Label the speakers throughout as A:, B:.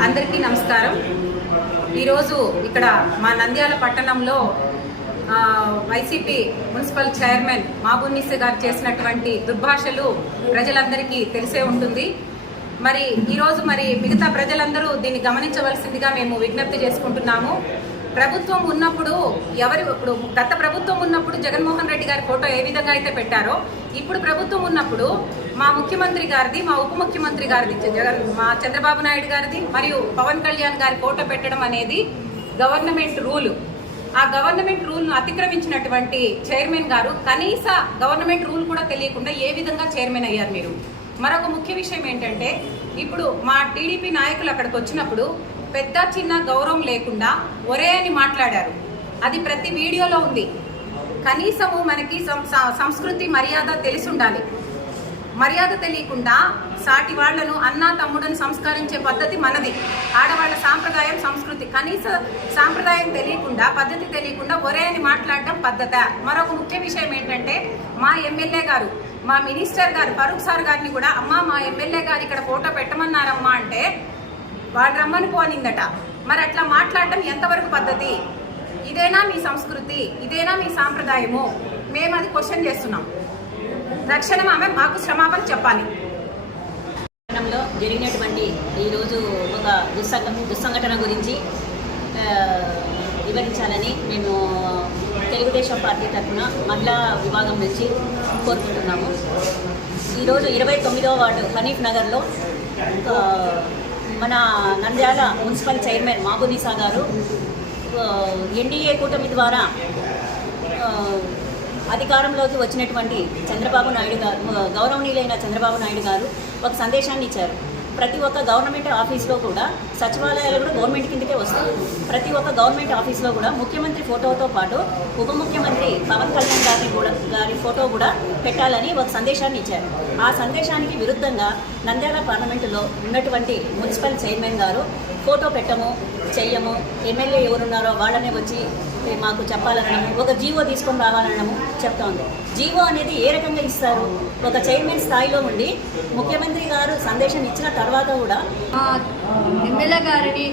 A: అందరికీ నమస్కారం. ఈరోజు ఇక్కడ మా నంద్యాల పట్టణంలో వైసీపీ మున్సిపల్ చైర్మన్ మాబున్నిస గారు చేసినటువంటి దుర్భాషలు ప్రజలందరికీ తెలిసే ఉంటుంది. మరి ఈరోజు మరి మిగతా ప్రజలందరూ దీన్ని గమనించవలసిందిగా మేము విజ్ఞప్తి చేసుకుంటున్నాము. ప్రభుత్వం ఉన్నప్పుడు ఎవరు ఇప్పుడు గత ప్రభుత్వం ఉన్నప్పుడు జగన్మోహన్ రెడ్డి గారి ఫోటో ఏ విధంగా అయితే పెట్టారో ఇప్పుడు ప్రభుత్వం ఉన్నప్పుడు మా ముఖ్యమంత్రి గారిది మా ఉప ముఖ్యమంత్రి గారిది జగన్ మా చంద్రబాబు నాయుడు గారిది మరియు పవన్ కళ్యాణ్ గారి ఫోటో పెట్టడం అనేది గవర్నమెంట్ రూల్. ఆ గవర్నమెంట్ రూల్ను అతిక్రమించినటువంటి చైర్మన్ గారు కనీస గవర్నమెంట్ రూల్ కూడా తెలియకుండా ఏ విధంగా చైర్మన్ అయ్యారు మీరు? మరొక ముఖ్య విషయం ఏంటంటే ఇప్పుడు మా టీడీపీ నాయకులు అక్కడికి వచ్చినప్పుడు పెద్ద చిన్న గౌరవం లేకుండా ఒరే అని మాట్లాడారు. అది ప్రతి వీడియోలో ఉంది. కనీసము మనకి సం- సంస్కృతి మర్యాద తెలిసి ఉండాలి. మర్యాద తెలియకుండా సాటి వాళ్ళను అన్న తమ్ముడని సంస్కరించే పద్ధతి మనది. ఆడవాళ్ళ సాంప్రదాయం సంస్కృతి. కనీస సాంప్రదాయం తెలియకుండా పద్ధతి తెలియకుండా ఒరే అని మాట్లాడడం పద్ధత. మరొక ముఖ్య విషయం ఏంటంటే మా ఎమ్మెల్యే గారు మా మినిస్టర్ గారు ఫరూక్ సార్ గారిని కూడా అమ్మ మా ఎమ్మెల్యే గారు ఇక్కడ ఫోటో పెట్టమన్నారమ్మా అంటే వాడు రమ్మని పోనిందట. మరి అట్లా మాట్లాడడం ఎంతవరకు పద్ధతి? ఇదేనా మీ సంస్కృతి? ఇదేనా మీ సాంప్రదాయము? మేము అది క్వశ్చన్ చేస్తున్నాం. రక్షణ ఆమె మాకు క్షమాపణ చెప్పాలి.
B: పట్టణంలో జరిగినటువంటి ఈరోజు ఒక దుస్సంఘ దుస్సంఘటన గురించి వివరించాలని మేము తెలుగుదేశం పార్టీ తరఫున మహిళా విభాగం నుంచి కోరుకుంటున్నాము. ఈరోజు ఇరవై తొమ్మిదవ వార్డు హనీఫ్ నగర్లో మన నంద్యాల మున్సిపల్ చైర్మన్ మాబునీసా గారు ఎన్డీఏ కూటమి ద్వారా అధికారంలోకి వచ్చినటువంటి చంద్రబాబు నాయుడు గారు గౌరవనీయులైన చంద్రబాబు నాయుడు గారు ఒక సందేశాన్ని ఇచ్చారు. ప్రతి ఒక్క గవర్నమెంట్ ఆఫీస్లో కూడా సచివాలయాలు కూడా గవర్నమెంట్ కిందకే వస్తాయి. ప్రతి ఒక్క గవర్నమెంట్ ఆఫీస్లో కూడా ముఖ్యమంత్రి ఫోటోతో పాటు ఉప ముఖ్యమంత్రి పవన్ కళ్యాణ్ గారిని కూడా గారి ఫోటో కూడా పెట్టాలని ఒక సందేశాన్ని ఇచ్చారు. ఆ సందేశానికి విరుద్ధంగా నంద్యాల పార్లమెంటులో ఉన్నటువంటి మున్సిపల్ చైర్మన్ గారు ఫోటో పెట్టము చెయ్యము ఎమ్మెల్యే ఎవరున్నారో వాళ్ళనే వచ్చి మాకు చెప్పాలనము ఒక జీవో తీసుకొని రావాలనము చెప్తా ఉంది జీవో అనేది ఏ రకంగా ఇస్తారు? ఒక చైర్మన్ స్థాయిలో ఉండి ముఖ్యమంత్రి గారు సందేశం ఇచ్చిన తర్వాత కూడా
C: ఎమ్మెల్యే గారిని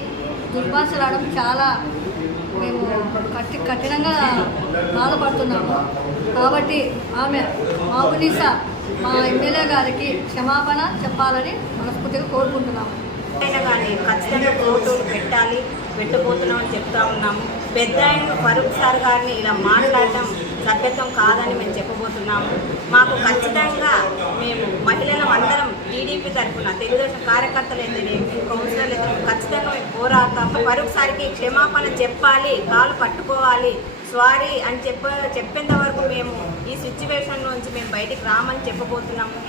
C: దుర్భాషలాడడం చాలా మేము కఠి కఠినంగా బాధపడుతున్నాము కాబట్టి ఆమె మాబునిసా మా ఎమ్మెల్యే గారికి క్షమాపణ చెప్పాలని మనస్ఫూర్తిగా కోరుకుంటున్నాము.
D: అయినా కానీ ఖచ్చితంగా ఫోటోలు పెట్టాలి పెట్టబోతున్నాం అని చెప్తా ఉన్నాము. పెద్ద ఆయన ఫరూక్ సార్ గారిని ఇలా మాట్లాడటం సభ్యత్వం కాదని మేము చెప్పబోతున్నాము. మాకు ఖచ్చితంగా మేము మహిళలం అందరం టీడీపీ తరఫున తెలుగుదేశం కార్యకర్తలు అయితేనేమి కౌన్సిలర్లు అయితే ఖచ్చితంగా మేము పోరాడతాము. ఫరూక్ సార్కి క్షమాపణ చెప్పాలి కాలు పట్టుకోవాలి సారీ అని చెప్ప చెప్పేంత వరకు మేము ఈ సిచ్యువేషన్ నుంచి మేము బయటికి రామని చెప్పబోతున్నాము.